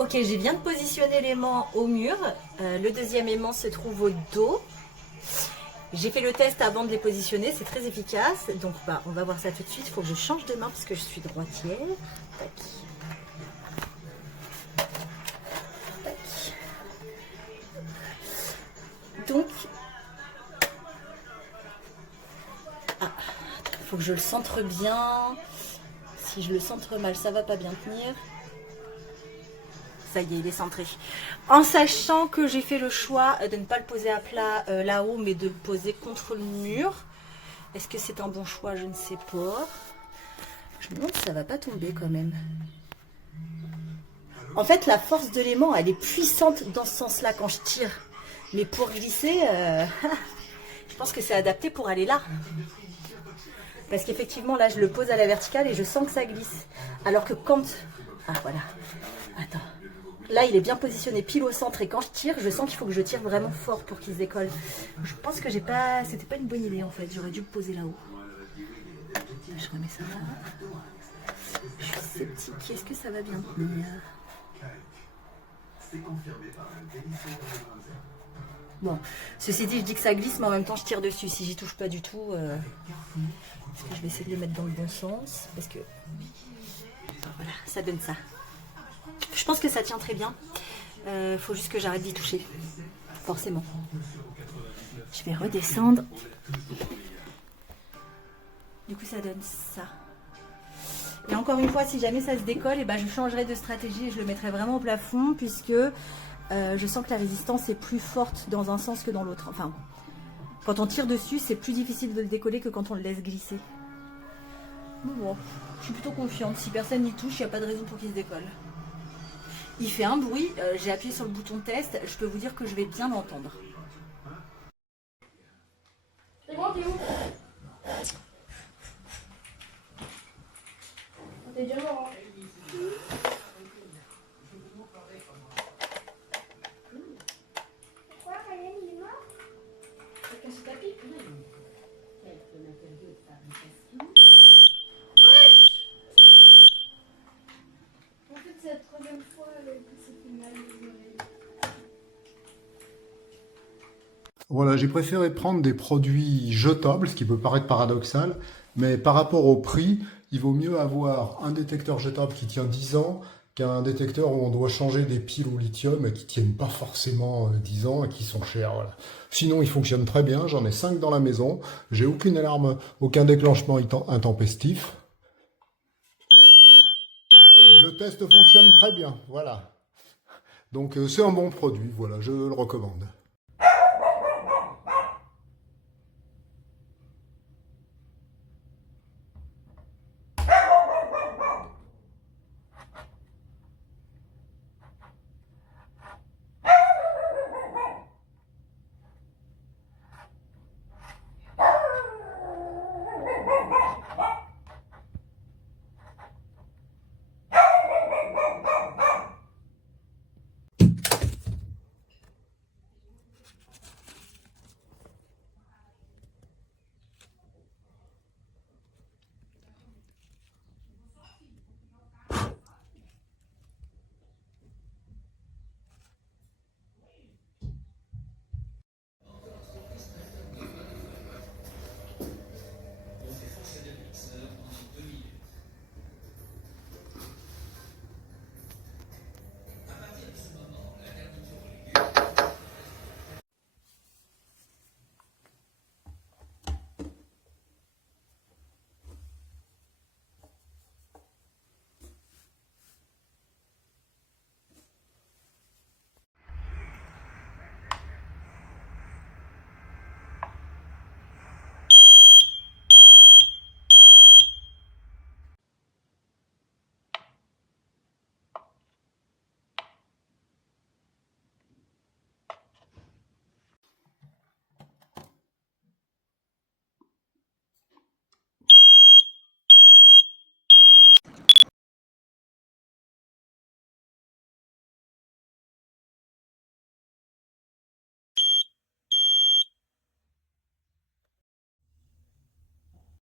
Ok, je viens de positionner l'aimant au mur. Le deuxième aimant se trouve au dos. J'ai fait le test avant de les positionner, c'est très efficace. Donc on va voir ça tout de suite. Il faut que je change de main parce que je suis droitière. Tac. Tac. Donc, il faut que je le centre bien. Si je le centre mal, ça va pas bien tenir. Ça y est, il est centré. En sachant que j'ai fait le choix de ne pas le poser à plat là-haut, mais de le poser contre le mur. Est-ce que c'est un bon choix? Je ne sais pas. Je me demande si ça va pas tomber quand même. En fait, la force de l'aimant, elle est puissante dans ce sens-là quand je tire. Mais pour glisser, je pense que c'est adapté pour aller là. Parce qu'effectivement, là, je le pose à la verticale et je sens que ça glisse. Alors que quand... Ah, voilà. Attends. Là, il est bien positionné pile au centre et quand je tire, je sens qu'il faut que je tire vraiment fort pour qu'il se décolle. Je pense que c'était pas une bonne idée en fait. J'aurais dû le poser là-haut. Je remets ça là. Je suis sceptique. Est-ce que ça va bien tenir? Bon, ceci dit, je dis que ça glisse, mais en même temps, je tire dessus. Si j'y touche pas du tout, parce que je vais essayer de les mettre dans le bon sens, parce que voilà, ça donne ça. Je pense que ça tient très bien. Faut juste que j'arrête d'y toucher, forcément. Je vais redescendre. Du coup, ça donne ça. Et encore une fois, si jamais ça se décolle, et ben, je changerai de stratégie et je le mettrai vraiment au plafond, puisque je sens que la résistance est plus forte dans un sens que dans l'autre. Enfin, quand on tire dessus, c'est plus difficile de le décoller que quand on le laisse glisser. Bon, je suis plutôt confiante. Si personne n'y touche, il n'y a pas de raison pour qu'il se décolle. Il fait un bruit. J'ai appuyé sur le bouton test. Je peux vous dire que je vais bien l'entendre. C'est bon, t'es où? T'es déjà mort, hein? Pourquoi Ryan il est mort? T'as cassé ta pipe? Wesh! En fait, c'est la troisième fois que ça fait mal aux oreilles. Voilà, j'ai préféré prendre des produits jetables, ce qui peut paraître paradoxal, mais par rapport au prix, il vaut mieux avoir un détecteur jetable qui tient 10 ans qu'un détecteur où on doit changer des piles au lithium et qui tiennent pas forcément 10 ans et qui sont chers. Voilà. Sinon, il fonctionne très bien, j'en ai 5 dans la maison, j'ai aucune alarme, aucun déclenchement intempestif. Et le test fonctionne très bien, voilà. Donc c'est un bon produit, voilà, je le recommande.